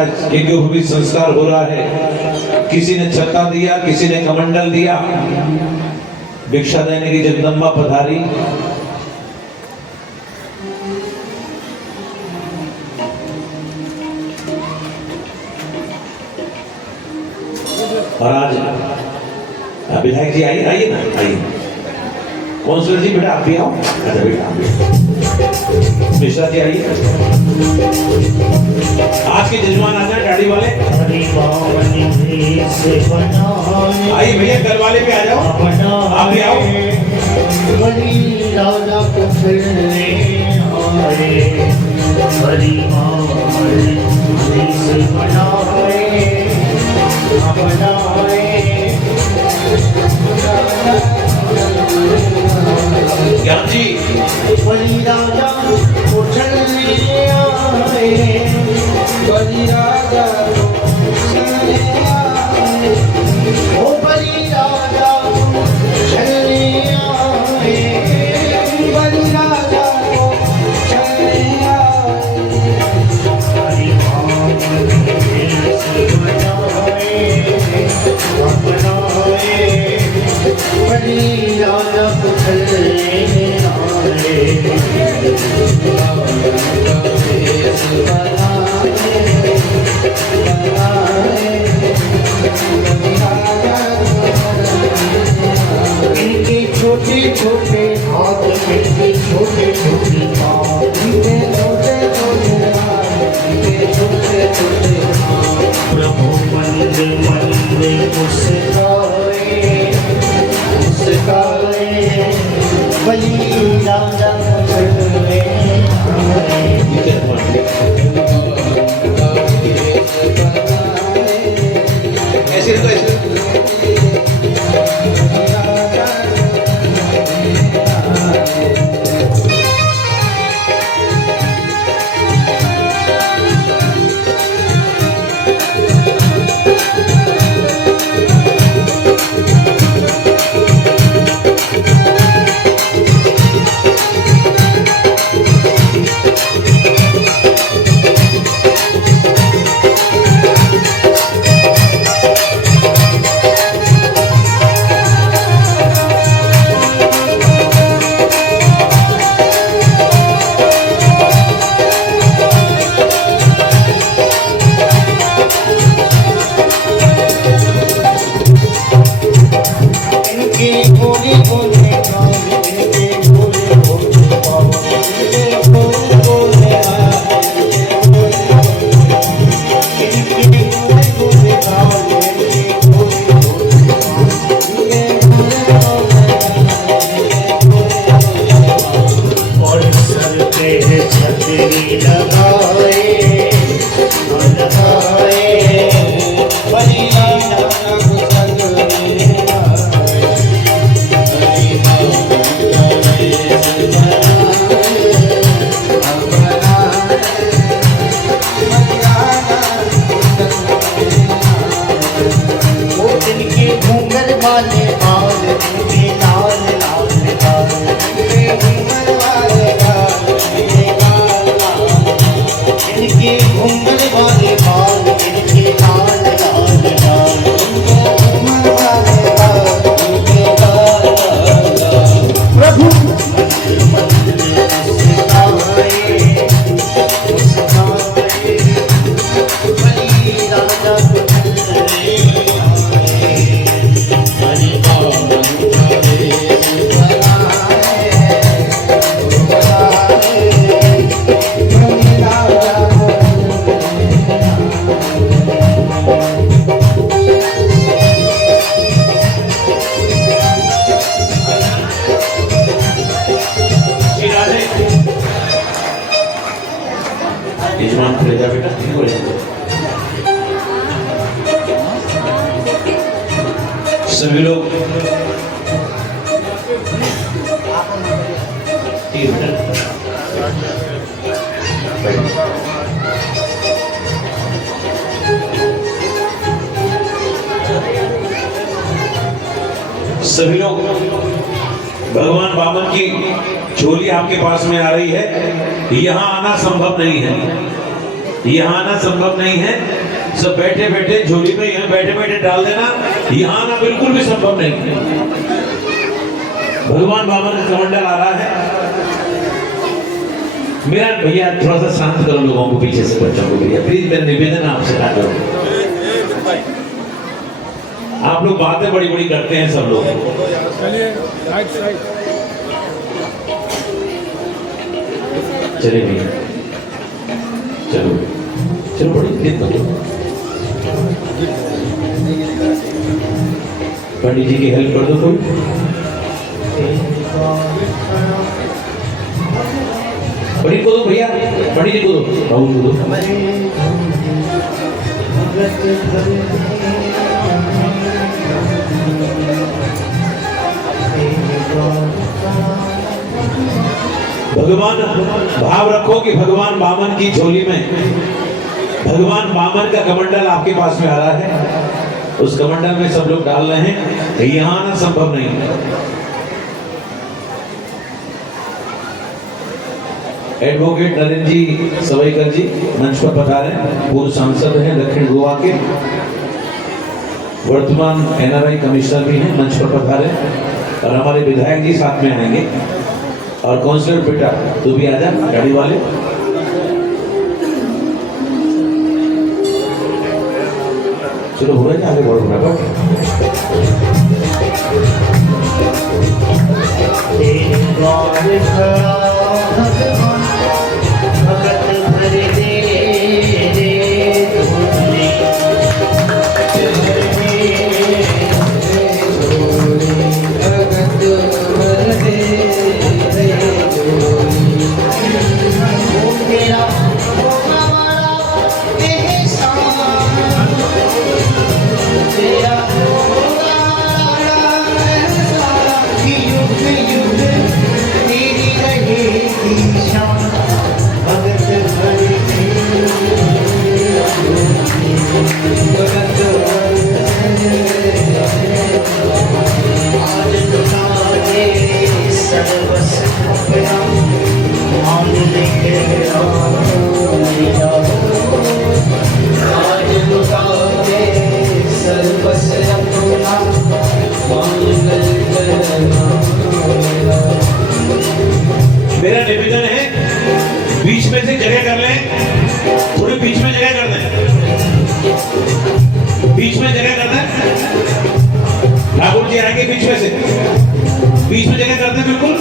का यज्ञ भी संस्कार हो रहा है। किसी ने छत्ता दिया, किसी ने कमंडल दिया। भिक्षा देने की जगदम्बा पधारी। और आज विधायक जी आइए, आइए ना, आइए। कौंसलर जी बेटा आप भी आओ। अच्छा बेटा आप भी। मिश्रा जी आइए। आज के जजमान आ जाए, गाड़ी वाले आइए भैया, कल वाले भी आ जाओ, आप भी आओ। ज्ञान जी बलि राजा उछलने आए, बलि राजा उछलने आए, ओ बलि राजा उछलने आए, बलि राजा उछलने आए। हरि नाम देश बनाए, अपनाए, बलि राजा उछलने इनके छोटे छोटे हाथ, इनके छोटे छोटे पाँव, इनके छोटे छोटे हाथ, इनके छोटे छोटे पाँव। प्रभु मंद मंद मुस्काए, मुस्काए, बलि राजा उछलने आए। ऐसे तो ऐसे यजमान खुले जा बेटा, सभी लोग सभी लोग भगवान वामन की झोली आपके पास में आ रही है, यहाँ आना संभव नहीं है। यहाँ आना संभव नहीं है। सब बैठे बैठे झोली में यहाँ बैठे बैठे डाल देना, यहाँ आना बिल्कुल भी संभव नहीं है। भगवान बाबा का कमंडल आ रहा है। मेरा भैया थोड़ा सा शांत करो लोगों को, पीछे से बच्चों को भैया प्लीज, मेरा निवेदन आपसे ना करो। आप लोग बातें बड़ी बड़ी करते हैं सब लोग। चलिए भैया, चलो चलो, बड़ी जिद करो। पंडित जी की हेल्प कर दो कोई। पंडित को दो भैया, पंडित जी को दो, बाबू को दो। भगवान भाव रखो कि भगवान बामन की झोली में भगवान बामन का कमंडल आपके पास में आ रहा है। उस कमंडल में सब लोग डाल रहे हैं, यहाँ आना संभव नहीं है। एडवोकेट नरेंद्र जी सवैकर जी मंच पर पधारे, पूर्व सांसद हैं दक्षिण गोवा के, वर्तमान एनआरआई कमिश्नर भी हैं, मंच पर पधारे। और हमारे विधायक जी साथ में आएंगे। और काउंसलर बेटा तू भी आजा, गाड़ी वाले। चलो हो रहा है, आगे बढ़ो बराबर। भगत भर दे मेरा निवेदन है, बीच में से जगह कर लें, थोड़ी बीच में जगह कर दें, बीच में जगह कर दें। ठाकुर जी आएंगे बीच में से, बीच में जगह कर दें बिल्कुल।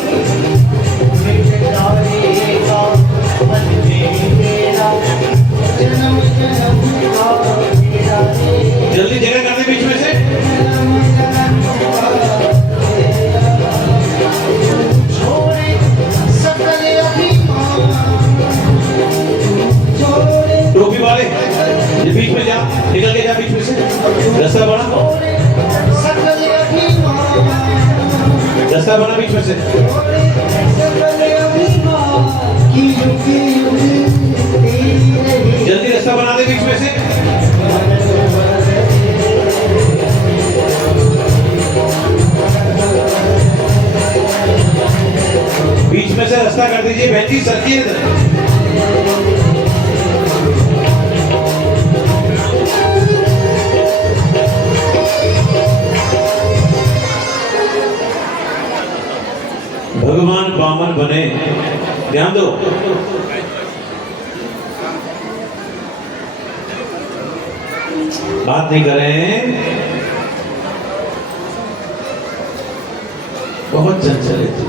जल्दी जगह कर दें बीच में से। टोपी वाले ये बीच में जा, निकल के जा बीच में से, रास्ता बना, रास्ता बना बीच में से। जल्दी रास्ता बना दे बीच में से। बीच में से रास्ता कर दीजिए बहन जी, सरकिए। भगवान बामन बने, ध्यान दो। बात नहीं करें, बहुत चंचल है तू।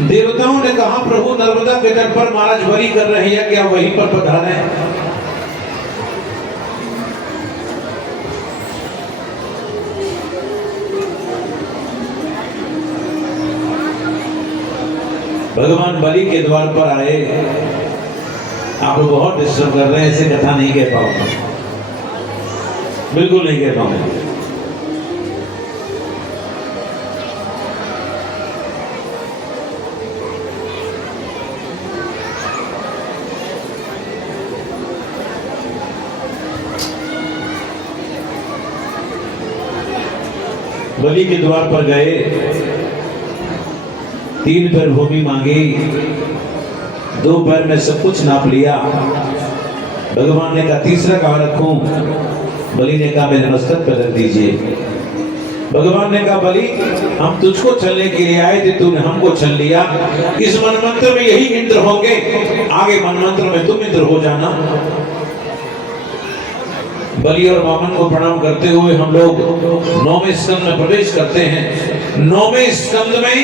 देवताओं ने कहा प्रभु नर्मदा के तट पर महाराज वरी कर रहे हैं, क्या वहीं पर पधारे हैं? भगवान बलि के द्वार पर आए। आप लोग बहुत डिस्टर्ब कर रहे हैं, ऐसे कथा नहीं कह पाऊंगा, बिल्कुल नहीं कह पाऊंगा। बलि के द्वार पर गए, 3 पैर भूमि मांगी, 2 पैर में सब कुछ नाप लिया। भगवान ने कहा तीसरा कहाँ रखूं? बलि ने कहा मेरे मस्तक पर रख दीजिए। भगवान ने कहा बलि हम तुझको छलने के लिए आए थे, तूने हमको छल लिया। इस मनमंत्र में यही इंद्र होंगे, आगे मनमंत्र में तुम इंद्र हो जाना। बलि और वामन को प्रणाम करते हुए हम लोग 9वें स्कंद में प्रवेश करते हैं। 9वें स्कंद में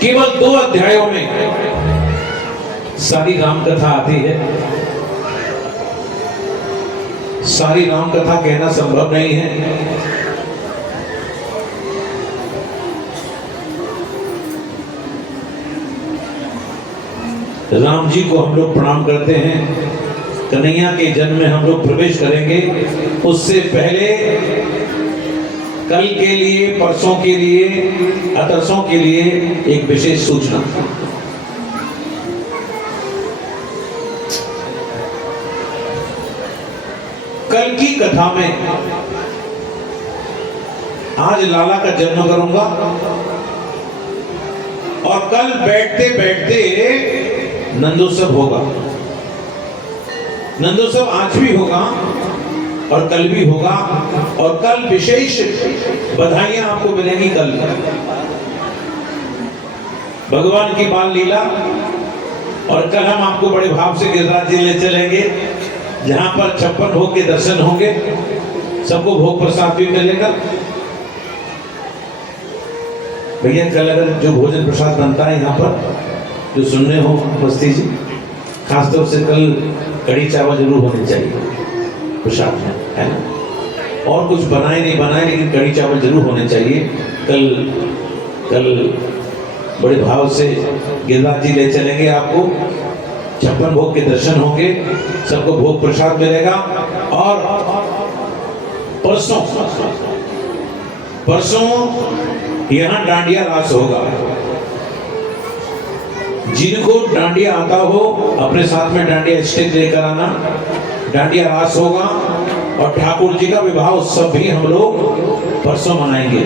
केवल 2 अध्यायों में सारी राम कथा आती है। सारी राम कथा कहना संभव नहीं है। राम जी को हम लोग प्रणाम करते हैं। कन्हैया के जन्म में हम लोग प्रवेश करेंगे। उससे पहले कल के लिए, परसों के लिए, अतरसों के लिए एक विशेष सूचना। कल की कथा में आज लाला का जन्म करूंगा और कल बैठते बैठते नंदोत्सव होगा। नंदोत्सव आज भी होगा और कल भी होगा, और कल विशेष बधाइयां आपको मिलेंगी। कल भगवान की बाल लीला, और कल हम आपको बड़े भाव से गिरिराज जी ले चलेंगे, जहां पर 56 भोग के दर्शन होंगे। सबको भोग प्रसाद भी मिलेगा। भैया कल अगर जो भोजन प्रसाद बनता है यहाँ पर, जो सुनने हो मस्ती जी, खासतौर से कल कढ़ी चावल जरूर होने चाहिए प्रसाद में, है ना। और कुछ बनाए नहीं बनाए, लेकिन कढ़ी चावल जरूर होने चाहिए। कल बड़े भाव से गिरिराज जी ले चलेंगे आपको। 56 भोग के दर्शन होंगे, सबको भोग प्रसाद मिलेगा। और परसों यहाँ डांडिया रास होगा। जिनको डांडिया आता हो अपने साथ में डांडिया स्टिक लेकर आना। डांडिया रास होगा और ठाकुर जी का विवाह उत्सव भी हम लोग परसों मनाएंगे।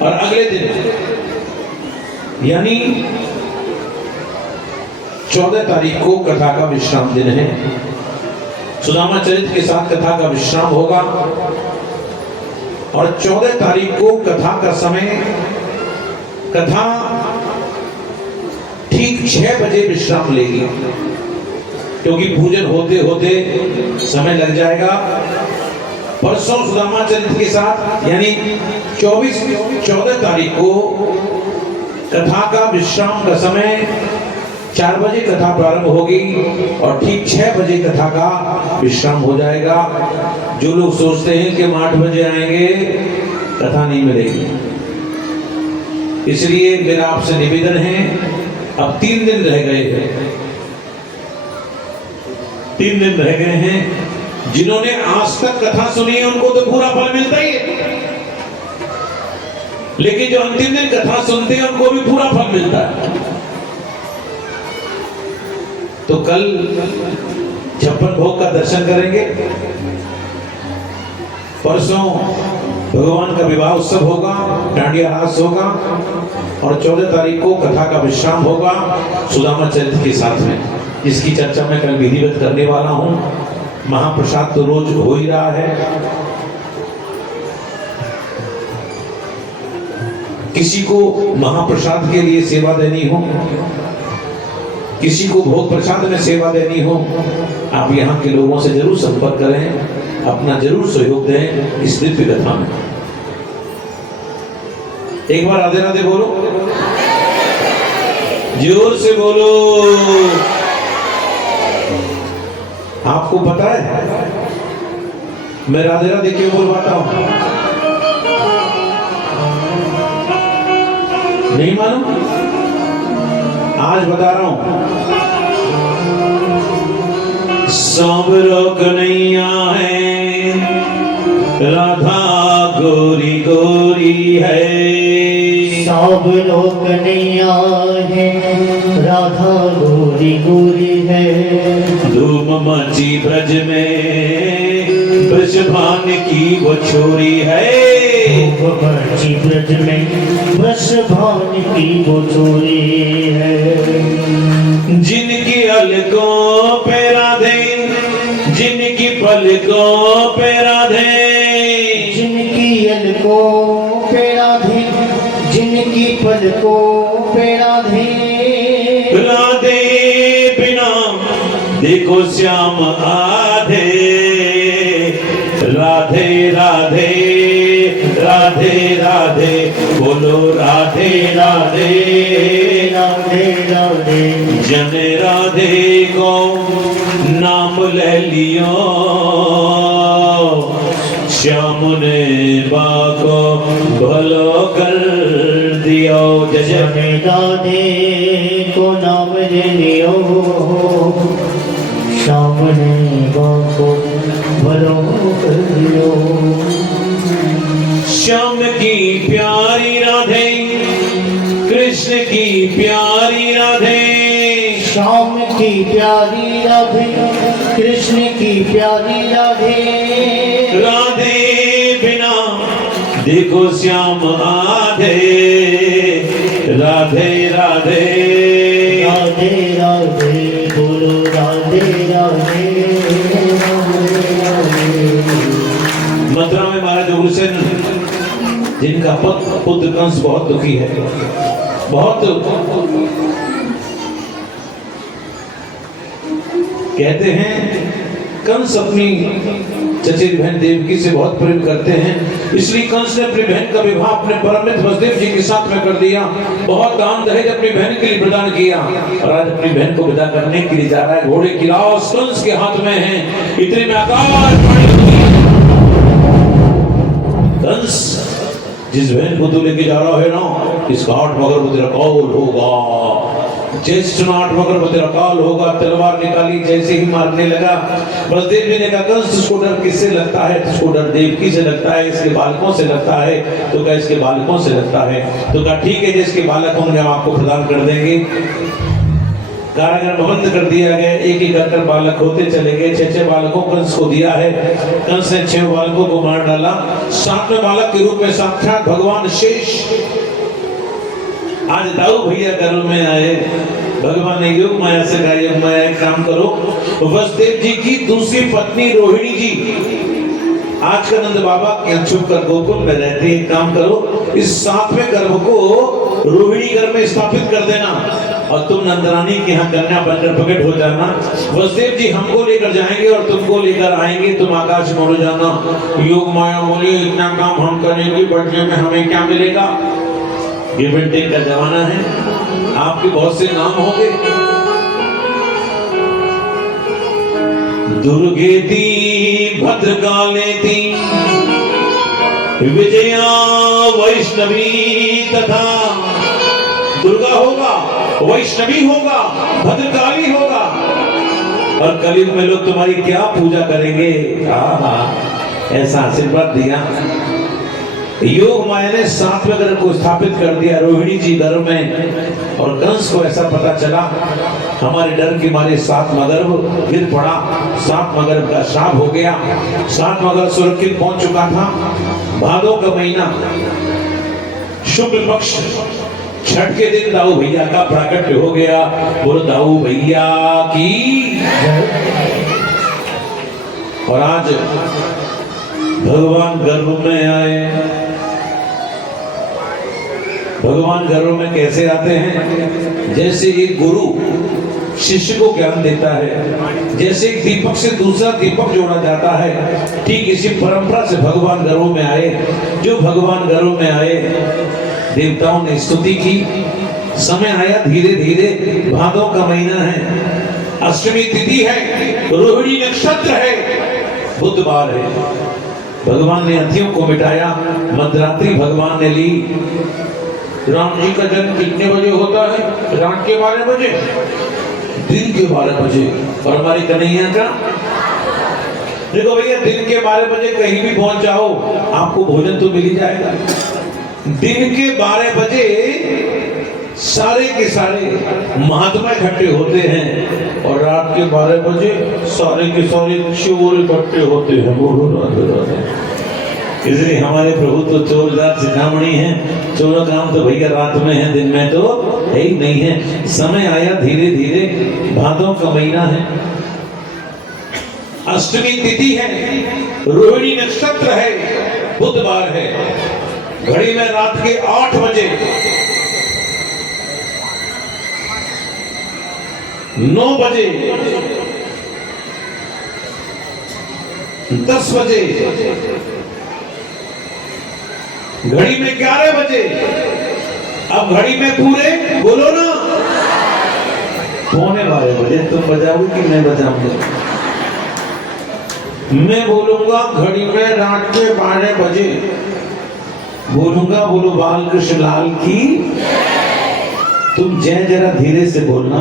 और अगले दिन यानी 14 तारीख को कथा का विश्राम दिन है। सुदामा चरित्र के साथ कथा का विश्राम होगा। और 14 तारीख को कथा का समय, कथा ठीक 6 बजे विश्राम लेगी, क्योंकि पूजन होते होते समय लग जाएगा। परसों सुदामा चरित्र के साथ यानी 14 तारीख को कथा का विश्राम का समय 4 बजे कथा प्रारंभ होगी और ठीक 6 बजे कथा का विश्राम हो जाएगा। जो लोग सोचते हैं कि हम 8 बजे आएंगे, कथा नहीं मिलेगी। इसलिए मेरा आपसे निवेदन है, अब 3 दिन रह गए हैं। 3 दिन रह गए हैं। जिन्होंने आज तक कथा सुनी है उनको तो पूरा फल मिलता ही है, लेकिन जो अंतिम दिन कथा सुनते हैं उनको भी पूरा फल मिलता है। तो कल 56 भोग का दर्शन करेंगे। परसों भगवान का विवाह उत्सव होगा, डांडिया रास होगा, और 14 तारीख को कथा का विश्राम होगा सुदामा चरित्र के साथ में, जिसकी चर्चा मैं कल विधिवत करने वाला हूं। महाप्रसाद तो रोज हो ही रहा है। किसी को महाप्रसाद के लिए सेवा देनी हो, किसी को भोग प्रसाद में सेवा देनी हो, आप यहाँ के लोगों से जरूर संपर्क करें, अपना जरूर सहयोग दें इस दिव्य कथा में। एक बार राधे राधे बोलो, जोर से बोलो। आपको पता है मैं राधे राधे क्यों बोलवाता हूं? नहीं मालूम? आज बता रहा हूं। सब लोग कन्हैया है, राधा गोरी गोरी है। सब लोग कन्हैया है, राधा गोरी गोरी है। धूम मची ब्रज में, ब्रज वृषभान की वो छोरी है, बची ब्रज में वृषभान की वो छोरी है। जिनकी अलकों पे राधे, जिनकी पलकों पे राधे, जिनकी अलकों पे राधे, जिनकी पलकों पे राधे। राधे बिना देखो श्याम आधे, राधे राधे राधे राधे, बोलो राधे राधे राधे राधे। जन राधे को नाम ले लियो, श्याम ने बाको भलो कर दियो। जय जय राधे को नाम ले लियो, श्याम ने बाको भलो कर दियो। श्याम की प्यारी राधे, कृष्ण की प्यारी राधे, श्याम की प्यारी राधे, कृष्ण की प्यारी राधे। राधे बिना देखो श्याम आधे, राधे राधे राधे राधे, बोलो राधे राधे राधे। मथुरा में महाराज उग्रसेन, जिनका पुत्र कंस बहुत दुखी है, बहुत कहते हैं कंस अपनी चचेरी बहन देवकी से बहुत प्रेम करते हैं, इसलिए कंस ने अपनी बहन का विवाह अपने परम मित्र वसुदेव जी के साथ में कर दिया। बहुत दान दहेज अपनी बहन के लिए प्रदान किया और आज अपनी बहन को विदा करने के लिए जा रहा है। घोड़े की लाश कंस के हाथ में है। इतने में आकाशवाणी कंस, जिस बहन को तू लेके जा रहा है ना, इस घाट मगर वो तेरा कौल होगा, ज्येष्ठ नाट मगर वो तेरा काल होगा। तलवार निकाली, जैसे ही मारने लगा, बलदेव जी ने कहा कंस तुझको डर किससे लगता है? तुझको डर देवकी से लगता है, इसके बालकों से लगता है? तो क्या इसके बालकों से लगता है? तो कहा ठीक है, जिसके बालक होंगे हम आपको प्रदान कर देंगे। कारागार बंद कर दिया गया, एक एक कर बालक होते चले गए। 6 बालकों कंस को दिया है। कंस ने 6 बालकों को मार डाला। 7वें बालक के रूप में साक्षात भगवान शेष आज दाऊ भैया घर में आए। भगवान ने योग माया से कहा, योग माया एक काम करो, वसुदेव जी की दूसरी पत्नी रोहिणी जी आज का नंद बाबा के छुप कर गोकुल में रहती है। एक काम करो, इस 7वें गर्भ को रोहिणी घर में स्थापित कर देना और तुम नंदरानी के यहाँ कन्या बनकर प्रकट हो जाना। वसुदेव जी हमको लेकर जाएंगे और तुमको लेकर आएंगे, तुम आकाश में उड़ जाना। योग माया बोले इतना काम हम करेंगे, बदले में हमें क्या मिलेगा? गिव एंड टेक का जमाना है, आपके बहुत से नाम होंगे। दुर्गेति भद्रकालेति विजया वैष्णवी तथा। दुर्गा होगा, वैष्णवी होगा, भद्रकाली होगा और कलयुग में लोग तुम्हारी क्या पूजा करेंगे। ऐसा आशीर्वाद दिया। योग माया ने 7वें गर्भ को स्थापित कर दिया रोहिणी जी गर्भ में और कंस को ऐसा पता चला हमारे डर के मारे 7वां गर्भ गिर पड़ा। 7वां गर्भ का श्राप हो गया। 7वां गर्भ सुरक्षित पहुंच चुका था। भादो का महीना शुक्ल पक्ष छठ के दिन दाऊ भैया का प्राकट्य हो गया। बोलो दाऊ भैया की। और आज भगवान गर्भ में आए। भगवान घरों में कैसे आते हैं? जैसे एक गुरु शिष्य को ज्ञान देता है, जैसे एक दीपक से दूसरा दीपक जोड़ा जाता है, ठीक इसी परंपरा से भगवान घरों में आए। जो भगवान घरों में आए, देवताओं ने स्तुति की। समय आया धीरे धीरे। भादों का महीना है, अष्टमी तिथि है, रोहिणी नक्षत्र है, बुधवार है। भगवान ने हाथियों को मिटाया। मध्यरात्रि भगवान ने ली। राम जी का जन्म कितने बजे होता है? रात के 12 बजे, दिन के 12 बजे। और हमारी कन्हैया का देखो भैया, दिन के 12 बजे कहीं भी पहुंच जाओ, आपको भोजन तो मिल ही जाएगा। दिन के 12 बजे सारे के सारे महात्मा इकट्ठे होते हैं और रात के 12 बजे सारे के सारे चोर इकट्ठे होते हैं। बोलो राधे राधे। इसलिए हमारे प्रभु तो चोरदार शिखामणि हैं। चोरों काम तो भैया रात में है, दिन में तो है ही नहीं है। समय आया धीरे धीरे, भादों का महीना है, अष्टमी तिथि है, रोहिणी नक्षत्र है, बुधवार है, घड़ी में रात के 8 बजे 9 बजे 10 बजे, घड़ी में 11 बजे, अब घड़ी में पूरे बोलो ना 11:15 बजे। तुम बजाओगे कि मैं बजाऊंगा? मैं बोलूंगा घड़ी में रात के 12 बजे बोलूंगा। बोलो बाल कृष्ण लाल की। तुम जय जरा धीरे से बोलना।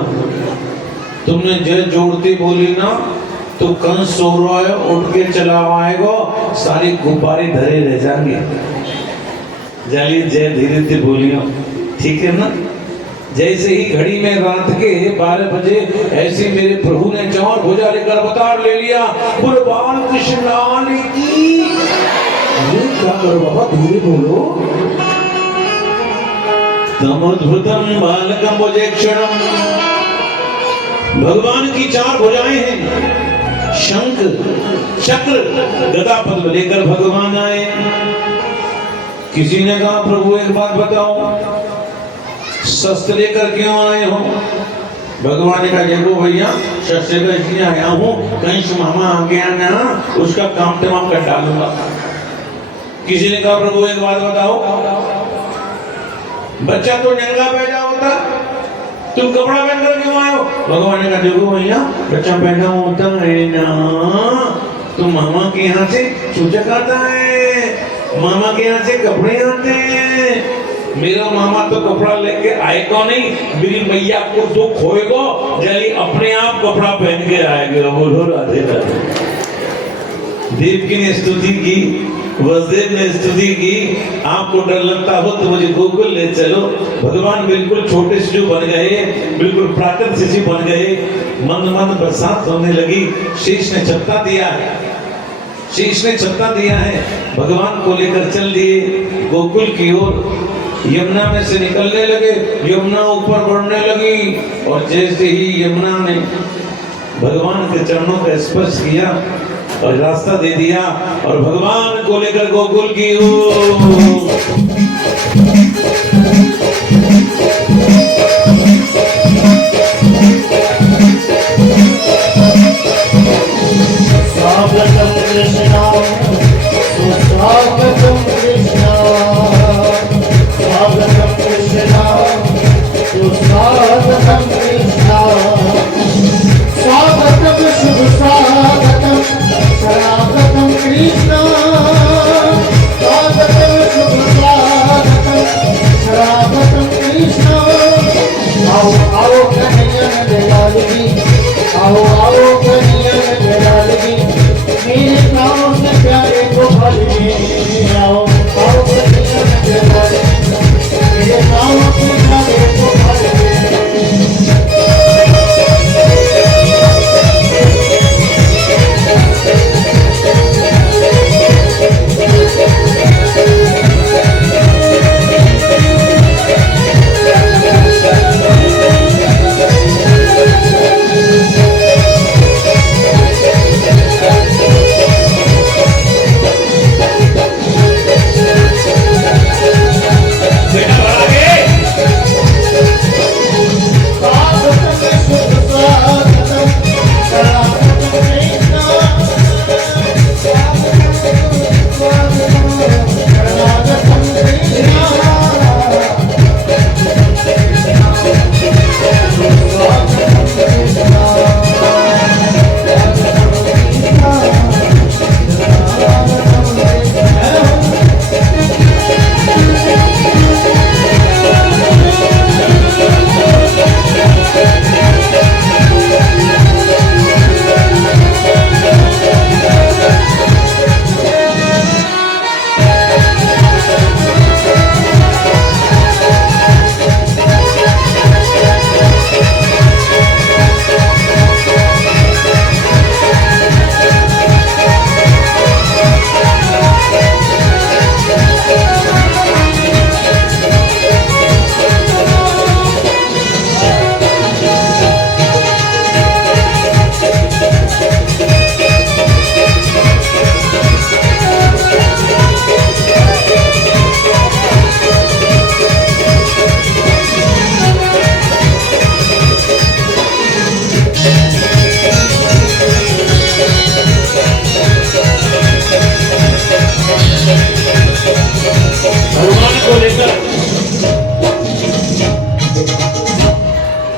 तुमने जय जोड़ती बोली ना तो कंस सो रहा है, उठ के चला आएगा, सारी गुब्बारे धरे रह जाएंगे। जाली जय धीरे से बोलियो, ठीक है ना? जैसे ही घड़ी में रात के 12 बजे ऐसे मेरे प्रभु ने चार भुजा लेकर अवतार ले लिया। बोलो बाल कृष्ण लाल की। ये क्या करो बाबा, धीरे बोलो। तमोद्भुतम बालकम भुजेक्षणम। भगवान की 4 भुजाएं हैं, शंख चक्र गदा पद्म लेकर भगवान आए। किसी ने कहा प्रभु एक बात बताओ, शस्त्र लेकर क्यों आए हो? भगवान ने कहा देखो भैया, शस्त्र लेकर इसलिए आया हूँ, कहीं मामा आ गया ना उसका काम तमाम कर डालूंगा। किसी ने कहा प्रभु एक बात बताओ, बच्चा तो नंगा पैदा होता, तुम कपड़ा पहनकर क्यों आए हो? भगवान ने कहा देखो भैया, बच्चा पैदा होता है ना तो मामा के यहाँ से चूचक आता है, मामा के यहाँ से कपड़े आते हैं। मेरा मामा तो कपड़ा लेके आएगा नहीं, मेरी मैया को दुख होएगा, जल्दी अपने आप कपड़ा पहन के आएगा। बोलो राधे राधे। देवकी ने स्तुति की, वसुदेव ने स्तुति की। आपको डर लगता हो तो मुझे गोकुल ले चलो। भगवान बिल्कुल छोटे शिशु बन गए, बिल्कुल प्राकृत शिशु बन गए। मंद मंद बरसात होने लगी। शीश ने चपटा दिया है, शीश ने चपटा दिया है। भगवान को लेकर चल दिए गोकुल की ओर। यमुना में से निकलने लगे, यमुना ऊपर बढ़ने लगी और जैसे ही यमुना ने भगवान के चरणों का स्पर्श किया और रास्ता दे दिया और भगवान को लेकर गोकुल की ओर। स्वागतम कृष्णा, सुस्वागतम कृष्णा, स्वागतम कृष्णा, सुस्वागतम कृष्णा, स्वागतम शुभ स्वागतम, स्वागतम कृष्णा, स्वागतम शुभ स्वागतम, स्वागतम कृष्णा।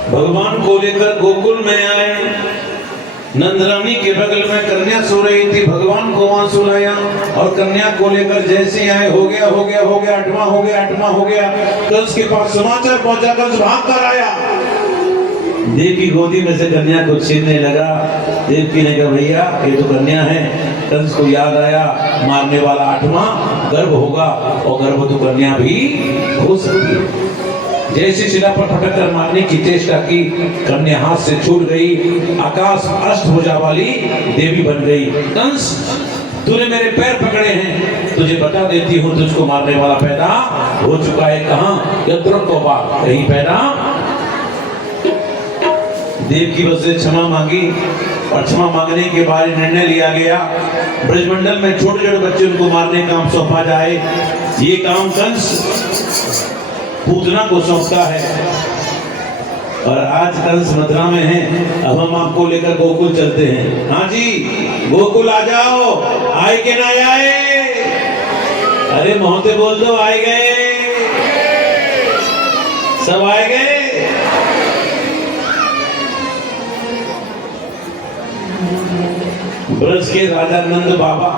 भगवान को लेकर गोकुल में आए। नंदरानी के बगल में कन्या सो रही थी, भगवान को वहां सुलाया और कन्या को लेकर जैसे आए, हो गया आठवां हो गया। कंस के पास समाचार पहुंचा, कंस भाग कर आया, देव की गोदी में से कन्या को छीनने लगा। देवकी ने कहा भैया ये तो कन्या है। कंस को याद आया मारने वाला आठवां गर्भ होगा और गर्भ तो कन्या भी हो सकती है। जैसे शिला पर फटक कर मारने की चेष्टा की, कन्या हाथ से छूट गई, आकाश अष्टभुजा वाली देवी बन गई। कंस तूने मेरे पैर पकड़े हैं, तुझे बता देती हूँ तुझको मारने वाला पैदा हो चुका है। कहाँ? यत्र तोबा, कहीं पैदा। देव की वजह से क्षमा मांगी और क्षमा मांगने के बाद निर्णय लिया गया ब्रजमंडल में छोटे छोटे बच्चे उनको मारने का काम सौंपा जाए। ये काम कंस पूतना को सौंपता है और आज कंस मथुरा में है। अब हम आपको लेकर गोकुल चलते हैं। हाँ जी, गोकुल आ जाओ। आए के ना आए? अरे मोहते बोल दो, आए गए, सब आए गए। ब्रज के राजा नंद बाबा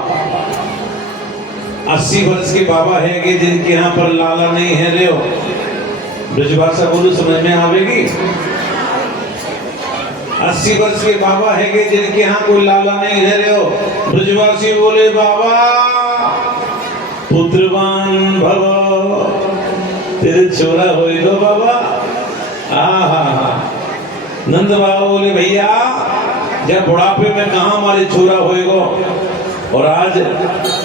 80 वर्ष के बाबा है कि जिनके यहाँ पर लाला नहीं है रे। ब्रजभाषा बोलो, समझ में आवेगी। 80 वर्ष के बाबा है कि जिनके यहाँ कोई लाला नहीं है रे। ब्रजवासी बोले बाबा पुत्रवान भव, तेरे छोरा होएगा बाबा। नंद बाबा बोले भैया जब बुढ़ापे में कहा हमारे छोरा होएगा। और आज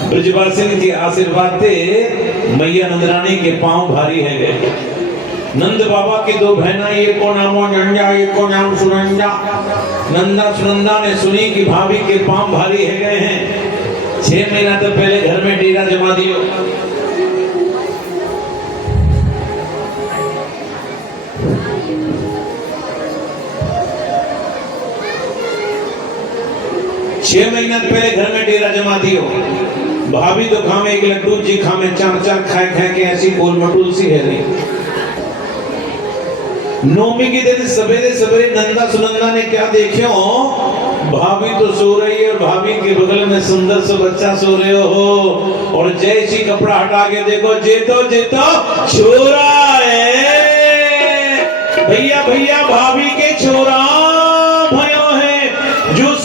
ब्रजवासी के आशीर्वाद से मैया नंदरानी के पांव भारी है गए। नंद बाबा की दो बहना, एक को नाम नंजा, एक को नाम सुनंजा। नंदा सुनंदा ने सुनी कि भाभी के पांव भारी है गए हैं। 6 महीना तक पहले घर में डेरा जमा दियो। छह महीना पहले घर में डेरा जमा दियो। भाभी तो खामे एक लड्डू जी खामे 4 खाए के ऐसी गोल मटूल सी है रही। नौमी के दिन सवेरे सवेरे नंदा सुनंदा ने क्या देखियो, भाभी तो सो रही है और भाभी के बगल में सुंदर सा बच्चा सो रहे हो। और जैसी कपड़ा हटा के देखो, जेतो छोरा है। भैया भाभी के छोरा भयो है जो